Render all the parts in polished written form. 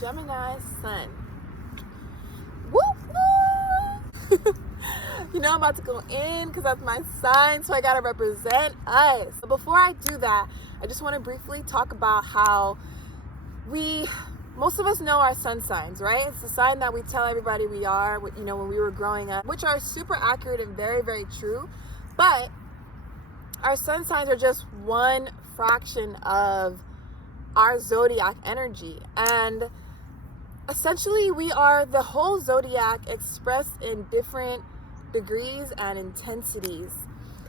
Gemini Sun. Woo woo! You know I'm about to go in because that's my sign, so I gotta represent us. But before I do that, I just want to briefly talk about how most of us know our sun signs, right? It's the sign that we tell everybody we are, when we were growing up, which are super accurate and very, very true. But our sun signs are just one fraction of our zodiac energy. And essentially, we are the whole zodiac expressed in different degrees and intensities.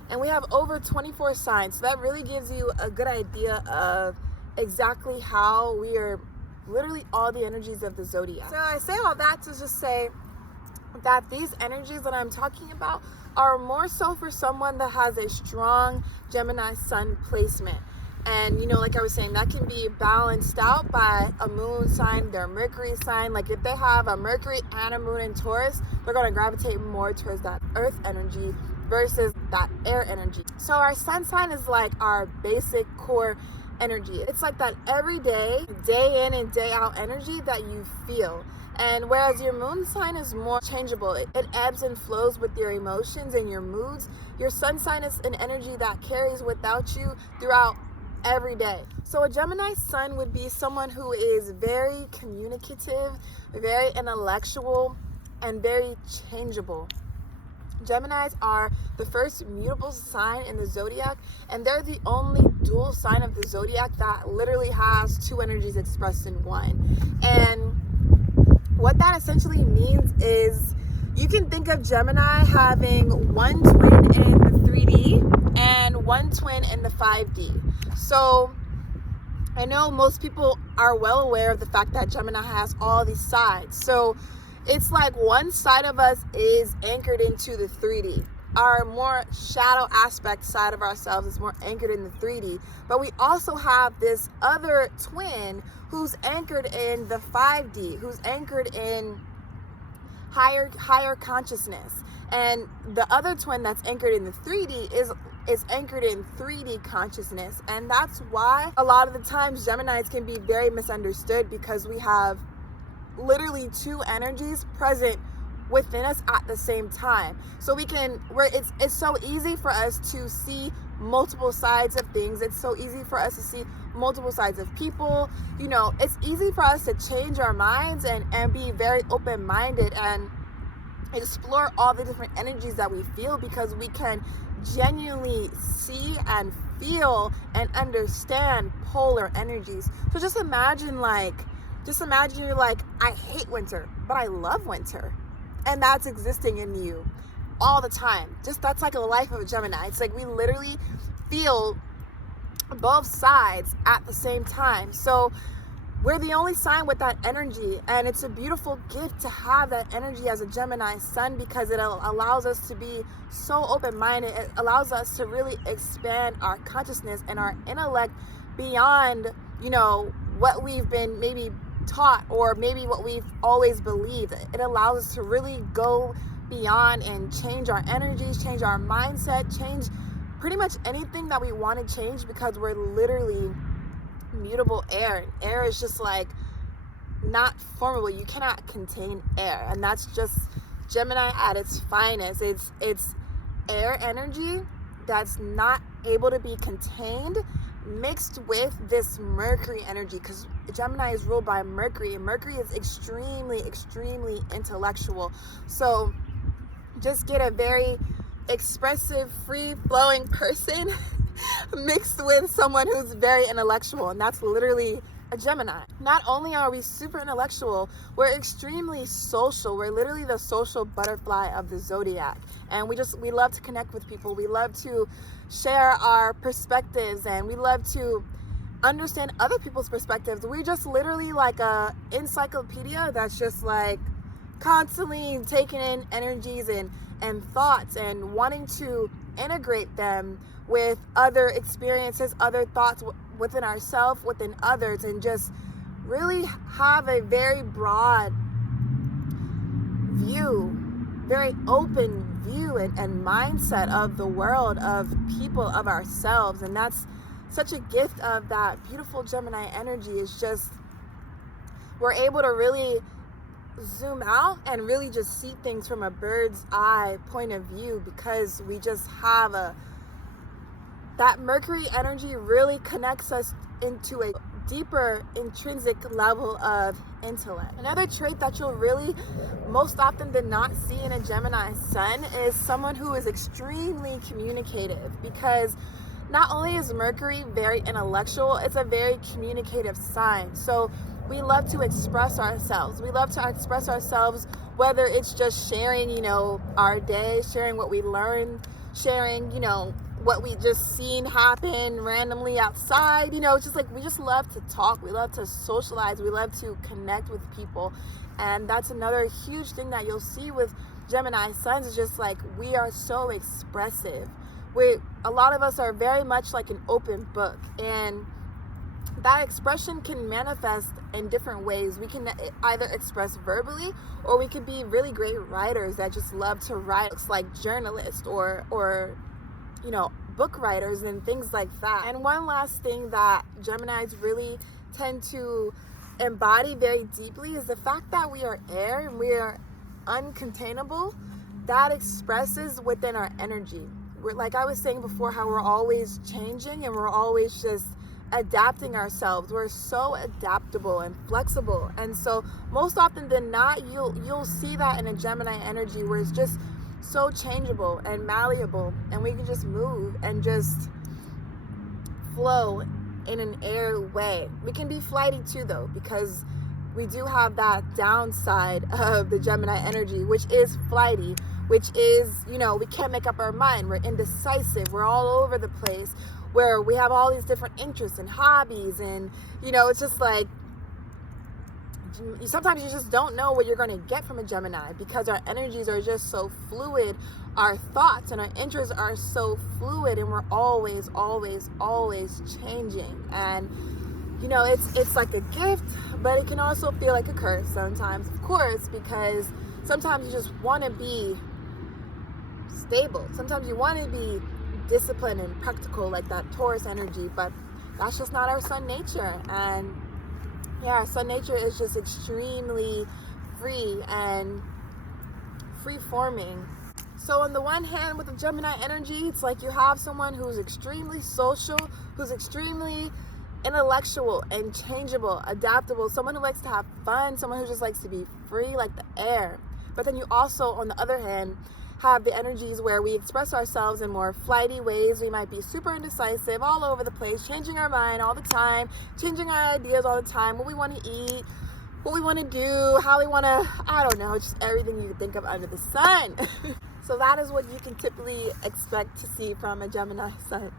And we have over 24 signs. So that really gives you a good idea of exactly how we are literally all the energies of the zodiac. So I say all that to just say that these energies that I'm talking about are more so for someone that has a strong Gemini Sun placement. And like I was saying, that can be balanced out by a moon sign, their Mercury sign. Like if they have a Mercury and a moon in Taurus, they're going to gravitate more towards that earth energy versus that air energy. So our sun sign is like our basic core energy. It's like that everyday, day in and day out energy that you feel. And whereas your moon sign is more changeable, it ebbs and flows with your emotions and your moods. Your sun sign is an energy that carries without you throughout every day. So a Gemini Sun would be someone who is very communicative, very intellectual, and very changeable. Geminis are the first mutable sign in the zodiac, and they're the only dual sign of the zodiac that literally has two energies expressed in one. And what that essentially means is you can think of Gemini having one twin in the 3D and one twin in the 5D. So I know most people are well aware of the fact that Gemini has all these sides. So it's like one side of us is anchored into the 3D. Our more shadow aspect side of ourselves is more anchored in the 3D. But we also have this other twin who's anchored in the 5D, who's anchored in higher consciousness. And the other twin that's anchored in the 3D is anchored in 3D consciousness. And that's why a lot of the times Geminis can be very misunderstood, because we have literally two energies present within us at the same time. So it's so easy for us to see multiple sides of things. It's so easy for us to see multiple sides of people. It's easy for us to change our minds and be very open-minded and explore all the different energies that we feel, because we can genuinely see and feel and understand polar energies. So just imagine you're like, I hate winter, but I love winter. And that's existing in you all the time. That's like a life of a Gemini. It's like we literally feel both sides at the same time. So we're the only sign with that energy, and it's a beautiful gift to have that energy as a Gemini Sun, because it allows us to be so open-minded. It allows us to really expand our consciousness and our intellect beyond, what we've been maybe taught or maybe what we've always believed. It allows us to really go beyond and change our energies, change our mindset, change pretty much anything that we want to change, because we're literally mutable air. Air is just like not formable. You cannot contain air, and that's just Gemini at its finest. It's air energy that's not able to be contained, mixed with this Mercury energy, because Gemini is ruled by Mercury, and Mercury is extremely, extremely intellectual. So just get a very expressive, free-flowing person mixed with someone who's very intellectual, and that's literally a Gemini. Not only are we super intellectual, we're extremely social. We're literally the social butterfly of the zodiac, and we love to connect with people. We love to share our perspectives, and we love to understand other people's perspectives. We're just literally like a encyclopedia that's just like constantly taking in energies and thoughts and wanting to integrate them with other experiences, other thoughts within ourselves, within others, and just really have a very broad view, very open view and mindset of the world, of people, of ourselves. And that's such a gift of that beautiful Gemini energy, is just we're able to really zoom out and really just see things from a bird's eye point of view, because we just have that Mercury energy really connects us into a deeper intrinsic level of intellect. Another trait that you'll really most often than not see in a Gemini Sun is someone who is extremely communicative, because not only is Mercury very intellectual, it's a very communicative sign. So we love to express ourselves. We love to express ourselves, whether it's just sharing, our day, sharing what we learned, sharing, what we just seen happen randomly outside. It's just like we just love to talk. We love to socialize. We love to connect with people. And that's another huge thing that you'll see with Gemini Suns, is just like we are so expressive. A lot of us are very much like an open book, and that expression can manifest in different ways. We can either express verbally, or we could be really great writers that just love to write, like journalists or book writers and things like that. And one last thing that Geminis really tend to embody very deeply is the fact that we are air and we are uncontainable. That expresses within our energy. We're, like I was saying before, how we're always changing and we're always just adapting ourselves. We're so adaptable and flexible, and so most often than not, you'll see that in a Gemini energy, where it's just so changeable and malleable, and we can just move and just flow in an air way. We can be flighty too, though, because we do have that downside of the Gemini energy, which is flighty, which is, we can't make up our mind. We're indecisive. We're all over the place, where we have all these different interests and hobbies, and it's just like sometimes you just don't know what you're going to get from a Gemini, because our energies are just so fluid. Our thoughts and our interests are so fluid, and we're always changing. And it's like a gift, but it can also feel like a curse sometimes, of course, because sometimes you just want to be stable. Sometimes you want to be disciplined and practical, like that Taurus energy, but that's just not our Sun nature. And our Sun nature is just extremely free and free-forming. So on the one hand, with the Gemini energy, it's like you have someone who's extremely social, who's extremely intellectual and changeable, adaptable, someone who likes to have fun, someone who just likes to be free like the air. But then you also, on the other hand, have the energies where we express ourselves in more flighty ways. We might be super indecisive, all over the place, changing our mind all the time, changing our ideas all the time, what we want to eat, what we want to do, how we want to, I don't know, just everything you can think of under the sun. So that is what you can typically expect to see from a Gemini Sun.